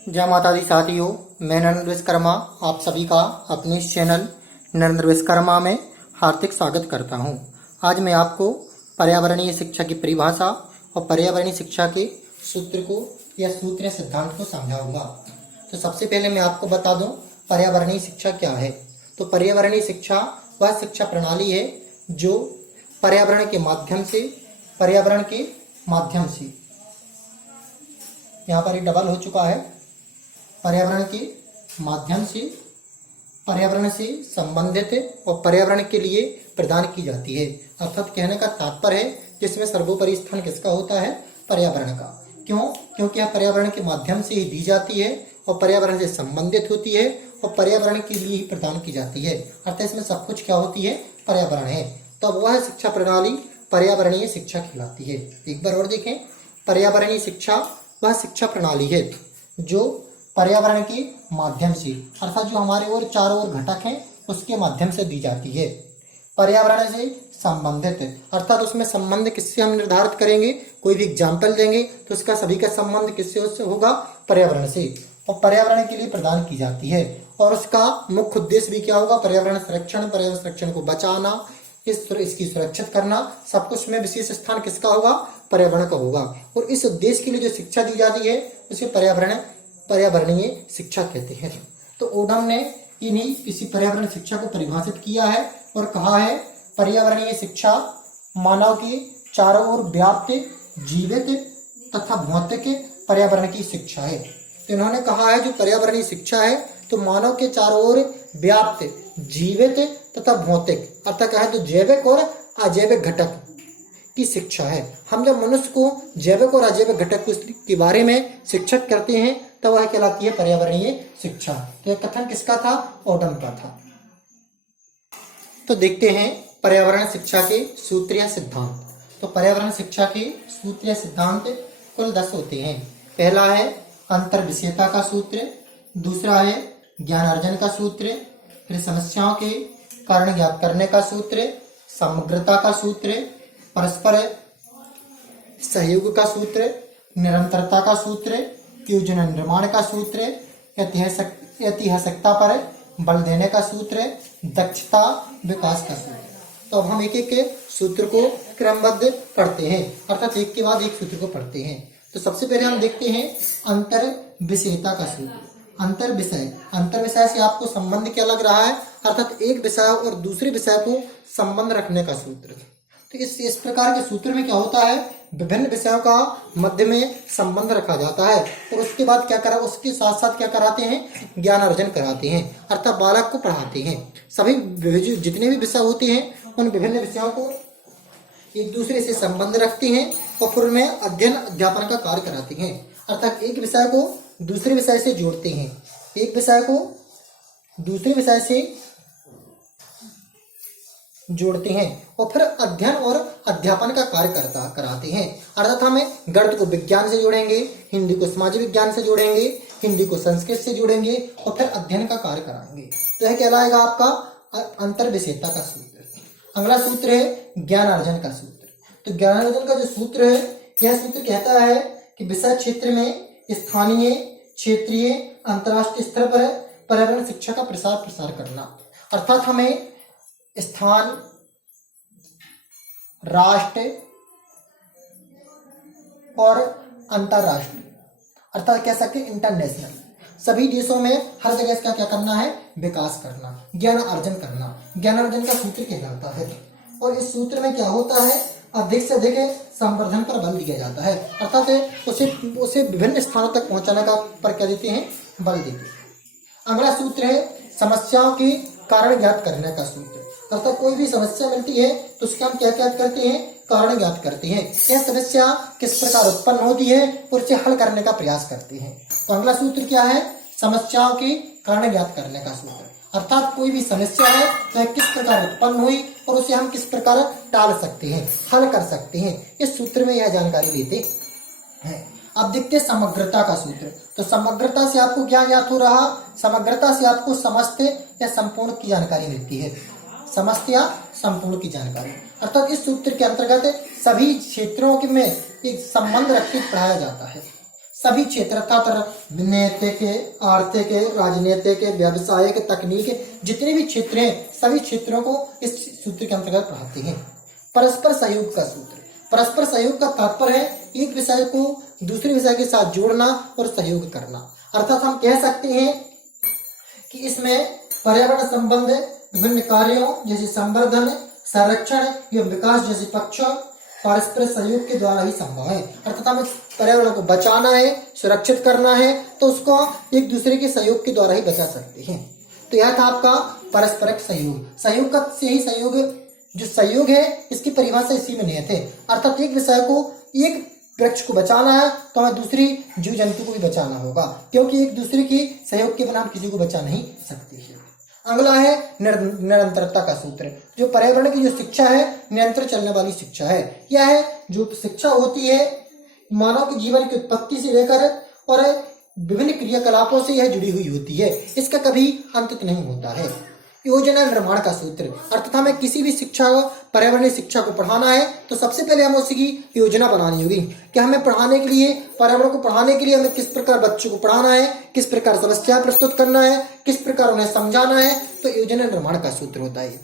जय माता दी साथियों, मैं नरेंद्र विश्वकर्मा आप सभी का अपने इस चैनल नरेंद्र विश्वकर्मा में हार्दिक स्वागत करता हूं। आज मैं आपको पर्यावरणीय शिक्षा की परिभाषा और पर्यावरणीय शिक्षा के सूत्र को या सूत्र सिद्धांत को समझाऊंगा। तो सबसे पहले मैं आपको बता दूं पर्यावरणीय शिक्षा क्या है। तो पर्यावरणीय शिक्षा वह शिक्षा प्रणाली है जो पर्यावरण के माध्यम से यहाँ पर डबल हो चुका है, पर्यावरण के माध्यम से पर्यावरण से संबंधित और पर्यावरण के लिए प्रदान की जाती है। अर्थात कहने का तात्पर्य है जिसमें सर्वोपरि स्थान किसका होता है? पर्यावरण का। क्यों? क्योंकि यह पर्यावरण के माध्यम से ही दी जाती है और पर्यावरण से संबंधित होती है और पर्यावरण के लिए ही प्रदान की जाती है। अर्थात इसमें सब कुछ क्या होती है? पर्यावरण है। तब वह शिक्षा प्रणाली पर्यावरणीय शिक्षा कहलाती है। एक बार और देखें, पर्यावरणीय शिक्षा वह शिक्षा प्रणाली है जो पर्यावरण के माध्यम से अर्थात जो हमारे और चारों ओर घटक हैं उसके माध्यम से दी जाती है। पर्यावरण से संबंधित अर्थात उसमें संबंध किससे हम निर्धारित करेंगे, कोई भी एग्जाम्पल देंगे तो उसका सभी का संबंध किससे उससे होगा? पर्यावरण से। और पर्यावरण के लिए प्रदान की जाती है और उसका मुख्य उद्देश्य भी क्या होगा? पर्यावरण संरक्षण को बचाना, इसकी सुरक्षित करना, सब कुछ में विशेष स्थान किसका होगा? पर्यावरण का होगा। और इस उद्देश्य के लिए जो शिक्षा दी जाती है उसे पर्यावरणीय शिक्षा कहते हैं। तो ओडम ने इसी पर्यावरण शिक्षा को परिभाषित किया है और कहा है पर्यावरणीय शिक्षा मानव के चारों ओर व्याप्त जीवित तथा भौतिक पर्यावरण की शिक्षा है। तो इन्होंने कहा है जो पर्यावरणीय शिक्षा है तो मानव के चारों ओर व्याप्त जीवित तथा भौतिक अर्थात कहा तो जैविक और अजैविक घटक की शिक्षा है। हम जब मनुष्य को जैविक और अजैविक घटक के बारे में शिक्षित करते हैं तो वह कहलाती है पर्यावरणीय शिक्षा। तो यह कथन किसका था? ओडम का था। तो देखते हैं पर्यावरण शिक्षा के सूत्र या सिद्धांत। तो पर्यावरण शिक्षा के सूत्र या सिद्धांत कुल 10 होते हैं। पहला है अंतर विषयता का सूत्र, दूसरा है ज्ञान अर्जन का सूत्र, फिर समस्याओं के कारण ज्ञात करने का सूत्र, समग्रता का सूत्र, परस्पर सहयोग का सूत्र, निरंतरता का सूत्र, योजना निर्माण का सूत्र, ऐतिहासिकता पर बल देने का सूत्र, दक्षता विकास का सूत्र। तो अब हम एक एक सूत्र को क्रमबद्ध पढ़ते हैं अर्थात एक के बाद एक सूत्र को पढ़ते हैं। तो सबसे पहले हम देखते हैं अंतर विषयता का सूत्र। अंतर विषय से आपको संबंध क्या लग रहा है? अर्थात एक विषय और दूसरे विषय को संबंध रखने का सूत्र। तो इस प्रकार के सूत्र में क्या होता है? विभिन्न विषयों का मध्य में संबंध रखा जाता है और उसके बाद उसके साथ साथ क्या कराते हैं? ज्ञान अर्जन कराते हैं अर्थात बालक को पढ़ाते हैं। सभी जितने भी विषय होते हैं उन विभिन्न विषयों को एक दूसरे से संबंध रखते हैं और फिर में अध्ययन अध्यापन का कार्य कराते हैं। अर्थात एक विषय को दूसरे विषय से जोड़ते हैं, एक विषय को दूसरे विषय से जोड़ते हैं और फिर अध्ययन और अध्यापन का कार्य कराते हैं। अर्थात हमें गणित को विज्ञान से जोड़ेंगे, हिंदी को समाज विज्ञान से जोड़ेंगे, हिंदी को संस्कृत से जोड़ेंगे और फिर अध्ययन का कार्य कराएंगे। तो यह कहलाएगा आपका अंतर विषयता का सूत्र। अगला सूत्र है ज्ञान अर्जन का सूत्र। तो ज्ञान अर्जन का जो सूत्र है यह सूत्र कहता है कि विषय क्षेत्र में स्थानीय, क्षेत्रीय, अंतर्राष्ट्रीय स्तर पर पर्यावरण शिक्षा का प्रसार करना। अर्थात हमें स्थान, राष्ट्र और अंतरराष्ट्रीय अर्थात कह सकते हैं इंटरनेशनल सभी देशों में हर जगह इसका क्या करना है? विकास करना, ज्ञान अर्जन करना। ज्ञान अर्जन का सूत्र कहलाता है। और इस सूत्र में क्या होता है? अधिक से अधिक संवर्धन पर बल दिया जाता है अर्थात उसे विभिन्न स्थानों तक पहुंचाने का पर क्या देते हैं? बल देते हैं। अगला सूत्र है समस्याओं के कारण ज्ञात करने का सूत्र। अर्थात कोई भी समस्या मिलती है तो उसका हम क्या करते हैं? कारण ज्ञात करते हैं। यह समस्या किस प्रकार उत्पन्न होती है और उसे हल करने का प्रयास करते हैं। तो अगला सूत्र क्या है? समस्याओं के कारण ज्ञात करने का सूत्र। अर्थात कोई भी समस्या है तो किस प्रकार उत्पन्न हुई और उसे हम किस प्रकार टाल सकते हैं, हल कर सकते हैं। इस सूत्र में यह जानकारी देते हैं। अब देखते हैं समग्रता का सूत्र। तो समग्रता से आपको क्या ज्ञात हो रहा? समग्रता से आपको समस्त या संपूर्ण की जानकारी मिलती है। समस्त या संपूर्ण की जानकारी अर्थात इस सूत्र के अंतर्गत सभी क्षेत्रों में एक संबंध रख के पढ़ाया जाता है। सभी क्षेत्र अर्थात नैतिक, आर्थिक, राजनीतिक, व्यावसायिक, तकनीक, जितने भी क्षेत्र हैं सभी क्षेत्रों को इस सूत्र के अंतर्गत पढ़ाते हैं। परस्पर सहयोग का सूत्र। परस्पर सहयोग का तात्पर्य है एक विषय को दूसरे विषय के साथ जोड़ना और सहयोग करना। अर्थात हम कह सकते हैं कि इसमें पर्यावरण संबंध विभिन्न कार्यों जैसे संवर्धन, संरक्षण एवं विकास जैसे पक्षों परस्पर सहयोग के द्वारा ही संभव है। अर्थात हमें पर्यावरण को बचाना है, सुरक्षित करना है, तो उसको एक दूसरे के सहयोग के द्वारा ही बचा सकते हैं। तो यह था आपका परस्परिक सहयोग। सहयोग का से ही सहयोग, जो सहयोग है इसकी परिभाषा इसी में निहित है। अर्थात एक विषय को, एक वृक्ष को बचाना है तो हमें दूसरी जीव जंतु को भी बचाना होगा, क्योंकि एक दूसरे के सहयोग के बिना हम किसी को बचा नहीं सकते हैं। अगला है निरंतरता का सूत्र। जो पर्यावरण की जो शिक्षा है निरंतर चलने वाली शिक्षा है। यह है जो शिक्षा होती है मानव के जीवन की उत्पत्ति से लेकर और विभिन्न क्रियाकलापों से यह जुड़ी हुई होती है, इसका कभी अंत नहीं होता है। योजना निर्माण का सूत्र। अर्थात हमें किसी भी शिक्षा को, पर्यावरणीय शिक्षा को पढ़ाना है तो सबसे पहले हमें उसकी योजना बनानी होगी कि हमें पढ़ाने के लिए, पर्यावरण को पढ़ाने के लिए हमें किस प्रकार बच्चों को पढ़ाना है, किस प्रकार समस्या प्रस्तुत करना है, किस प्रकार उन्हें समझाना है, तो योजना निर्माण का सूत्र होता है।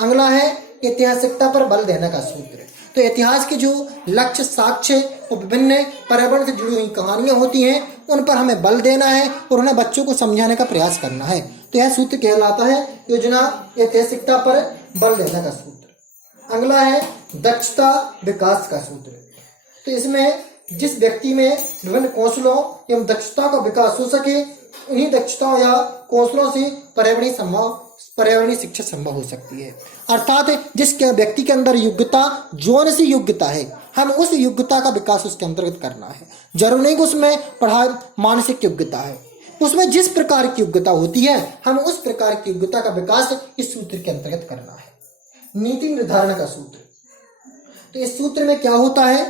अगला है ऐतिहासिकता पर बल देने का सूत्र। तो इतिहास के जो लक्ष्य, साक्ष्य और विभिन्न पर्यावरण से जुड़ी हुई कहानियां होती हैं उन पर हमें बल देना है और उन्हें बच्चों को समझाने का प्रयास करना है। तो यह सूत्र कहलाता है योजना ऐतिहासिकता पर बल देने का सूत्र। अगला है दक्षता विकास का सूत्र। तो इसमें जिस व्यक्ति में विभिन्न कौशलों एवं दक्षता का विकास हो सके, उन्हीं दक्षताओं या कौशलों से पर्यावरणीय शिक्षा संभव हो सकती है। अर्थात जिस व्यक्ति के अंदर योग्यता, जौन सी योग्यता है, हम उस योग्यता का विकास उसके अंतर्गत करना है। जरूर नहीं कि उसमें पढ़ाई मानसिक योग्यता है, उसमें जिस प्रकार की योग्यता होती है हम उस प्रकार की योग्यता का विकास इस सूत्र के अंतर्गत करना है। नीति निर्धारण का सूत्र। तो इस सूत्र में क्या होता है,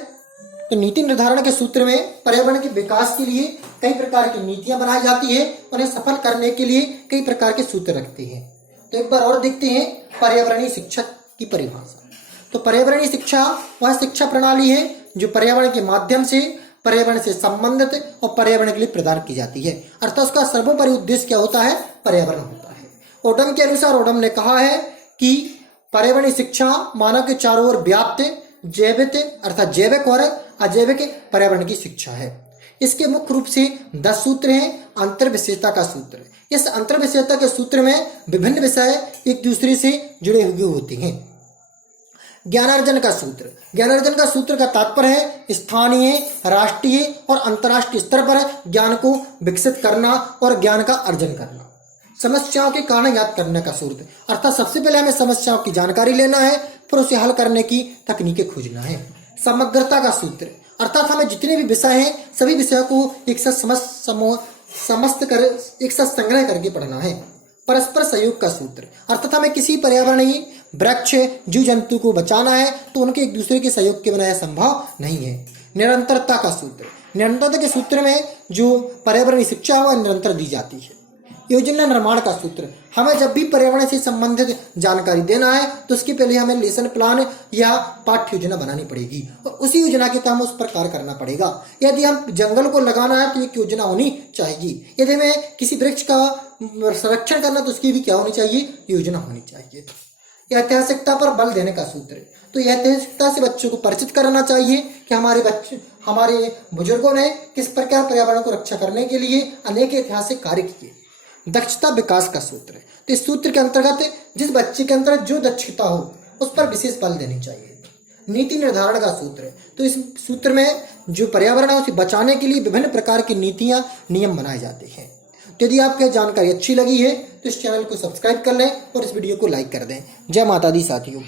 तो नीति निर्धारण के सूत्र में पर्यावरण के विकास के लिए कई प्रकार की नीतियां बनाई जाती है, उन्हें सफल करने के लिए कई प्रकार के सूत्र रखते हैं। तो एक बार और देखते हैं पर्यावरणीय शिक्षा की परिभाषा। तो पर्यावरणीय शिक्षा वह शिक्षा प्रणाली है जो पर्यावरण के माध्यम से पर्यावरण से संबंधित और पर्यावरण के लिए प्रदान की जाती है। अर्थात उसका सर्वोपरि उद्देश्य क्या होता है, पर्यावरण होता है। ओडम के अनुसार, ओडम ने कहा है कि पर्यावरणीय शिक्षा मानव के चारों ओर व्याप्त जैविक अर्थात जैविक और अजैविक पर्यावरण की शिक्षा है। इसके मुख्य रूप से 10 सूत्र हैं। अंतर्विषयता का सूत्र। इस अंतर्विषयता के सूत्र में विभिन्न विषय एक दूसरे से जुड़े हुए होते हैं। ज्ञानार्जन का सूत्र। ज्ञानार्जन का सूत्र का तात्पर्य है स्थानीय, राष्ट्रीय और अंतर्राष्ट्रीय स्तर पर ज्ञान को विकसित करना और ज्ञान का अर्जन करना। समस्याओं के कारण याद करने का सूत्र। अर्थात सबसे पहले हमें समस्याओं की जानकारी लेना है, फिर उसे हल करने की तकनीकें खोजना है। समग्रता का सूत्र। अर्थात हमें जितने भी विषय हैं सभी विषयों को एक साथ संग्रह करके पढ़ना है। परस्पर सहयोग का सूत्र। अर्थात हमें किसी पर्यावरणीय वृक्ष, जीव जंतु को बचाना है तो उनके एक दूसरे के सहयोग के बिना यह संभव नहीं है। निरंतरता का सूत्र। निरंतरता के सूत्र में जो पर्यावरणीय शिक्षा है वह निरंतर दी जाती है। योजना निर्माण का सूत्र। हमें जब भी पर्यावरण से संबंधित जानकारी देना है तो उसके पहले हमें लेसन प्लान या पाठ्य योजना बनानी पड़ेगी और उसी योजना के तहत हमें उस पर कार्य करना पड़ेगा। यदि हम जंगल को लगाना है तो एक योजना होनी चाहिए। यदि हमें किसी वृक्ष का संरक्षण करना तो उसकी भी क्या होनी चाहिए, योजना होनी चाहिए। ऐतिहासिकता पर बल देने का सूत्र। तो ऐतिहासिकता से बच्चों को परिचित कराना चाहिए कि हमारे बुजुर्गों ने किस प्रकार पर्यावरण को रक्षा करने के लिए अनेक ऐतिहासिक कार्य किए। दक्षता विकास का सूत्र। तो इस सूत्र के अंतर्गत जिस बच्चे के अंदर जो दक्षता हो उस पर विशेष बल देनी चाहिए। नीति निर्धारण का सूत्र। तो इस सूत्र में जो पर्यावरण है उसे बचाने के लिए विभिन्न प्रकार की नीतियां, नियम बनाए जाते हैं। तो यदि आपको जानकारी अच्छी लगी है तो इस चैनल को सब्सक्राइब कर लें और इस वीडियो को लाइक कर दें। जय माता दी साथियों।